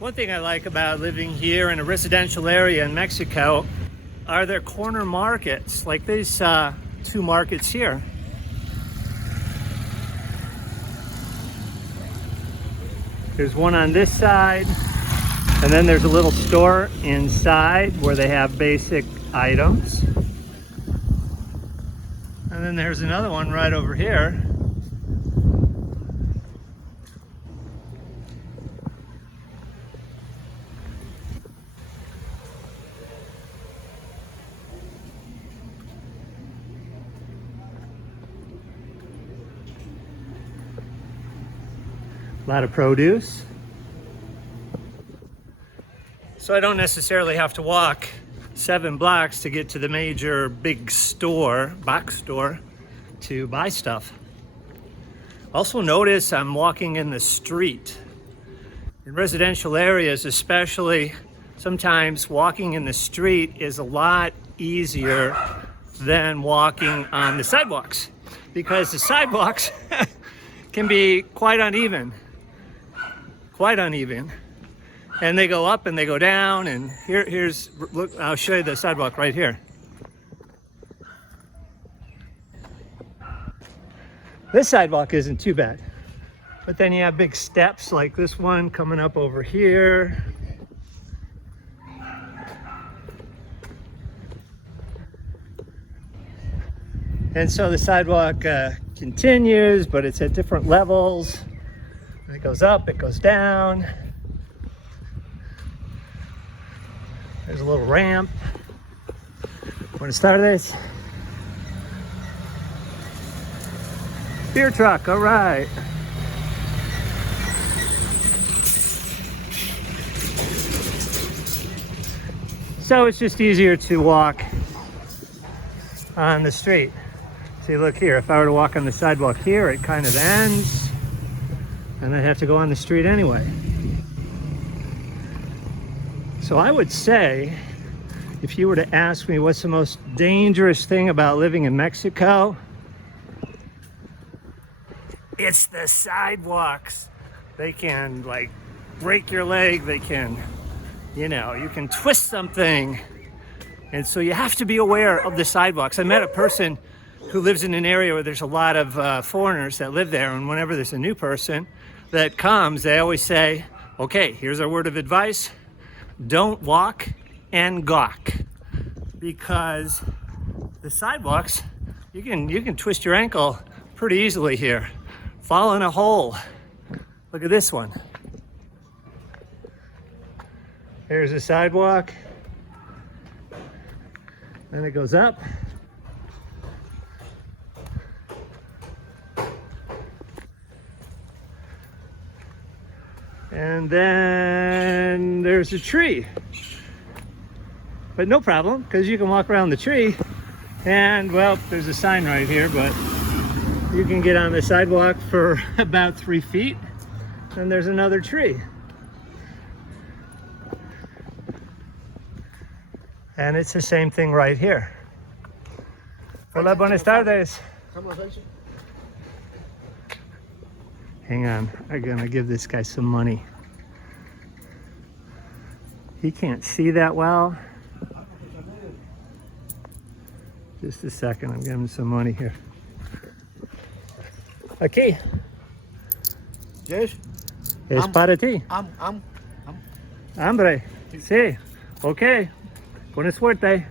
One thing I like about living here in a residential area in Mexico are their corner markets, like these two markets here. There's one on this side, and then there's a little store inside where they have basic items. And then there's another one right over here. A lot of produce. So I don't necessarily have to walk 7 blocks to get to the major big store, box store, to buy stuff. Also notice I'm walking in the street. In residential areas especially, sometimes walking in the street is a lot easier than walking on the sidewalks, because the sidewalks can be quite uneven. And they go up and they go down, and look, I'll show you the sidewalk right here. This sidewalk isn't too bad, but then you have big steps like this one coming up over here. And so the sidewalk continues, but it's at different levels. It goes up, it goes down. There's a little ramp. Buenas tardes. Beer truck, all right. So it's just easier to walk on the street. See, look here, if I were to walk on the sidewalk here, it kind of ends, and I'd have to go on the street anyway. So I would say, if you were to ask me what's the most dangerous thing about living in Mexico, it's the sidewalks. They can like break your leg, they can, you can twist something. And so you have to be aware of the sidewalks. I met a person who lives in an area where there's a lot of foreigners that live there, and whenever there's a new person that comes, they always say, okay, here's our word of advice: don't walk and gawk, because the sidewalks, you can twist your ankle pretty easily here, fall in a hole. Look at this one. There's a sidewalk, then it goes up. And then there's a tree, but no problem, because you can walk around the tree. And well, there's a sign right here, but you can get on the sidewalk for about 3 feet, and there's another tree. And it's the same thing right here. Hola, buenas tardes. Hang on, I'm gonna give this guy some money. He can't see that well. Just a second, I'm giving him some money here. Aquí. Yes. Es para ti. Hambre. Sí. Okay. Buena suerte.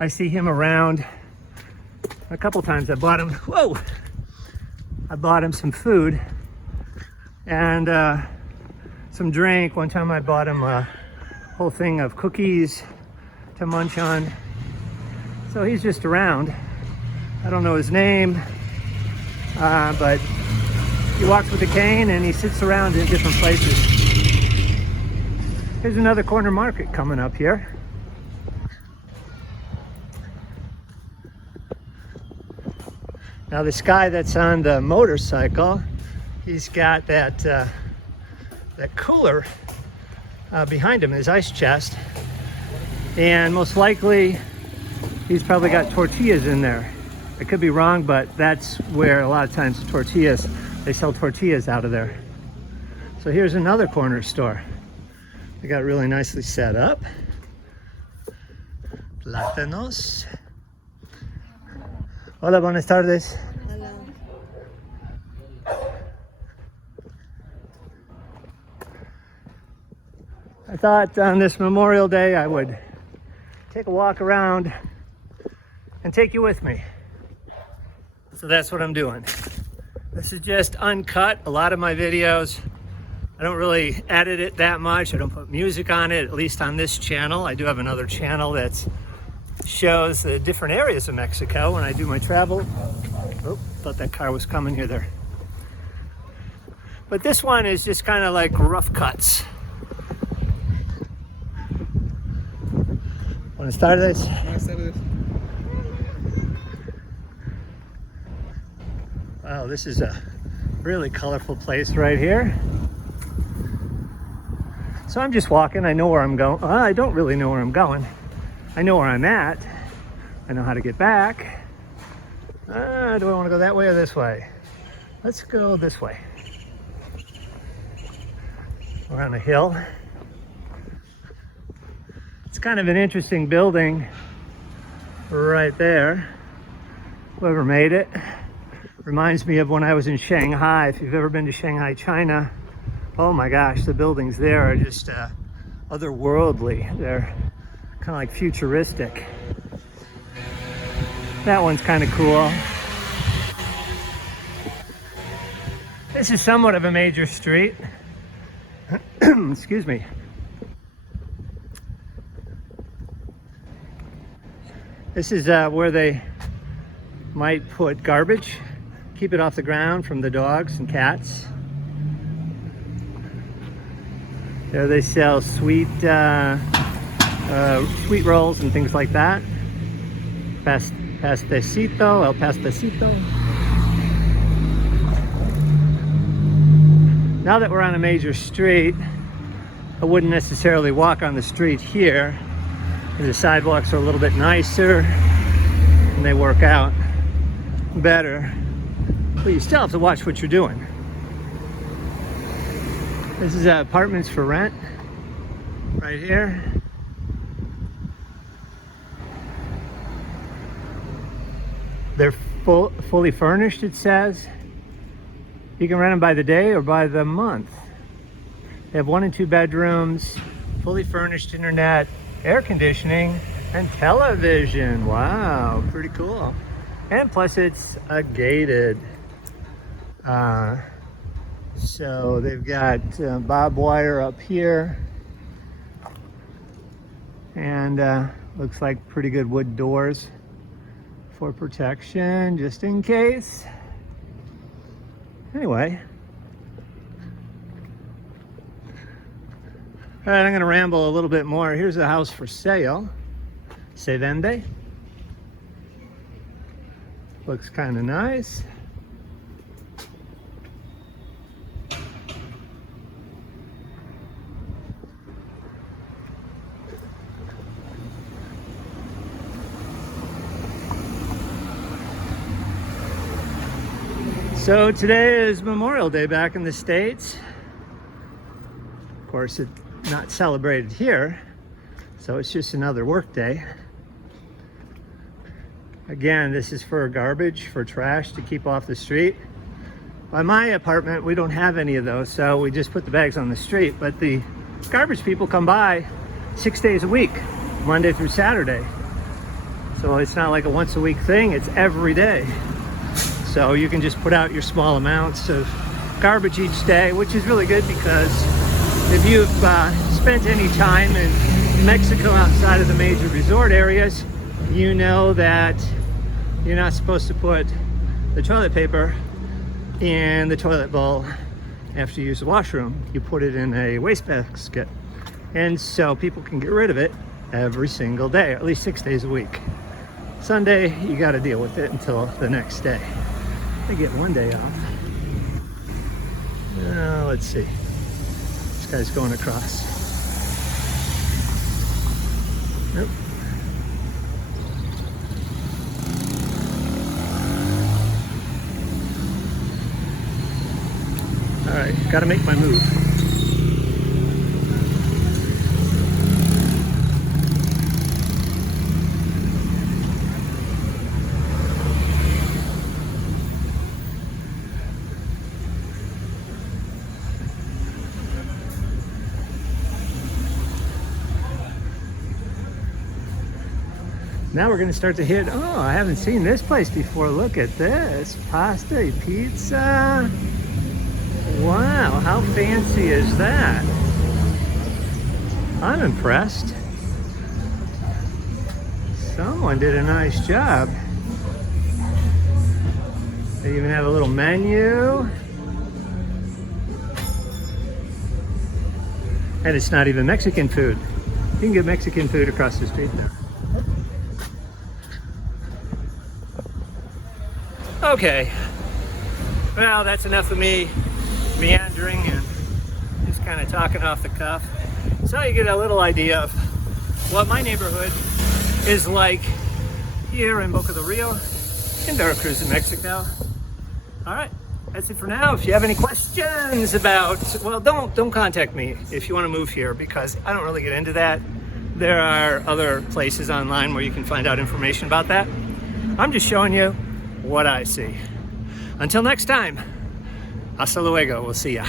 I see him around. A couple times I bought him, I bought him some food and some drink. One time I bought him a whole thing of cookies to munch on. So he's just around. I don't know his name, but he walks with a cane and he sits around in different places. Here's another corner market coming up here. Now this guy that's on the motorcycle, he's got that cooler behind him, his ice chest, and most likely he's probably got tortillas in there. I could be wrong, but that's where a lot of times tortillas, they sell tortillas out of there. So here's another corner store. They got really nicely set up. Plátanos. Hola, buenas tardes. Hello. I thought on this Memorial Day I would take a walk around and take you with me. So that's what I'm doing. This is just uncut. A lot of my videos, I don't really edit it that much. I don't put music on it, at least on this channel. I do have another channel that shows the different areas of Mexico when I do my travel. Oh, thought that car was coming here there. But this one is just kind of like rough cuts. Buenas tardes. Buenas tardes. Wow, this is a really colorful place right here. So I'm just walking. I know where I'm going. I don't really know where I'm going. I know where I'm at. I know how to get back. Do I want to go that way or this way? Let's go this way. We're on a hill. It's kind of an interesting building right there. Whoever made it. Reminds me of when I was in Shanghai. If you've ever been to Shanghai, China, oh my gosh, the buildings there are just otherworldly. They're kind of like futuristic. That one's kind of cool. This is somewhat of a major street. Excuse me. This is where they might put garbage. Keep it off the ground from the dogs and cats. There they sell sweet rolls and things like that. Pastecito, el pastecito. Now that we're on a major street, I wouldn't necessarily walk on the street here. The sidewalks are a little bit nicer and they work out better. But you still have to watch what you're doing. This is apartments for rent right here. They're fully furnished, it says. You can rent them by the day or by the month. They have 1 and 2 bedrooms, fully furnished internet, air conditioning, and television. Wow, pretty cool. And plus it's a gated. So they've got barbed wire up here. And looks like pretty good wood doors for protection, just in case. Anyway. All right, I'm gonna ramble a little bit more. Here's a house for sale. Se vende. Looks kind of nice. So today is Memorial Day back in the States. Of course, it's not celebrated here, so it's just another work day. Again, this is for garbage, for trash to keep off the street. By my apartment, we don't have any of those, so we just put the bags on the street. But the garbage people come by 6 days a week, Monday through Saturday. So it's not like a once a week thing, it's every day. So you can just put out your small amounts of garbage each day, which is really good because if you've spent any time in Mexico outside of the major resort areas, you know that you're not supposed to put the toilet paper in the toilet bowl after you use the washroom. You put it in a wastebasket. And so people can get rid of it every single day, or at least 6 days a week. Sunday, you got to deal with it until the next day. They get 1 day off. Let's see. This guy's going across. Nope. All right, got to make my move. Now we're gonna start to hit, oh, I haven't seen this place before. Look at this, pasta, pizza. Wow, how fancy is that? I'm impressed. Someone did a nice job. They even have a little menu. And it's not even Mexican food. You can get Mexican food across the street now. Okay, well, that's enough of me meandering and just kind of talking off the cuff. So you get a little idea of what my neighborhood is like here in Boca del Rio in Veracruz, Mexico. All right, that's it for now. If you have any questions about, well, don't contact me if you want to move here, because I don't really get into that. There are other places online where you can find out information about that. I'm just showing you what I see. Until next time, hasta luego. We'll see ya.